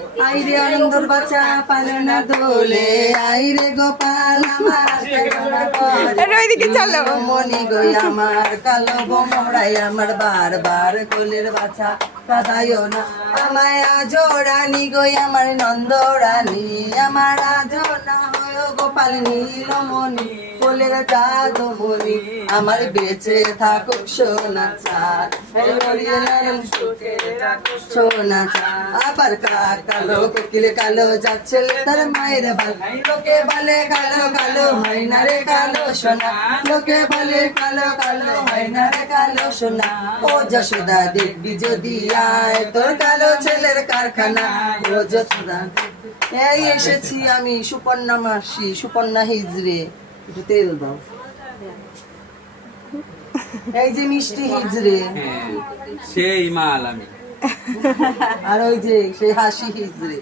আইরে অনন্দর বাচ্চা পালনা দোলে, আইরে গোপাল আমার ওইদিকে চলো। মনি গই আমার কালো বোমড়াই আমার বারবার কোলের বাচ্চা কাদায়ও না আমায় আজো রানী গই আমার নন্দরানী, আমার আজো না হয় গোপাল নীলমণি কোলের জাদুমণি, আমার বেঁচে থাকুক সোনা চাঁদ সোনা চাঁদ। আবার কালো কোকিল কালো যাচ্ছে তার মায়ের বাল, লোকে বলে কালো কালো হয় না রে কালো সোনা, লোকে বলে কালো কালো হয় না রে কালো সোনা। ও যশোদা দেখবি যদি আয় তোর কালো ছেলের কারখানা, ও যশোদা এই এসেছি আমি সুপর্ণা মাসি সুপর্ণা হিজড়ে, একটু তেল দাও। এই যে মিষ্টি হিজড়ে, সেই মাল আমি, আর ওই যে সেই হাসি হিজড়ে।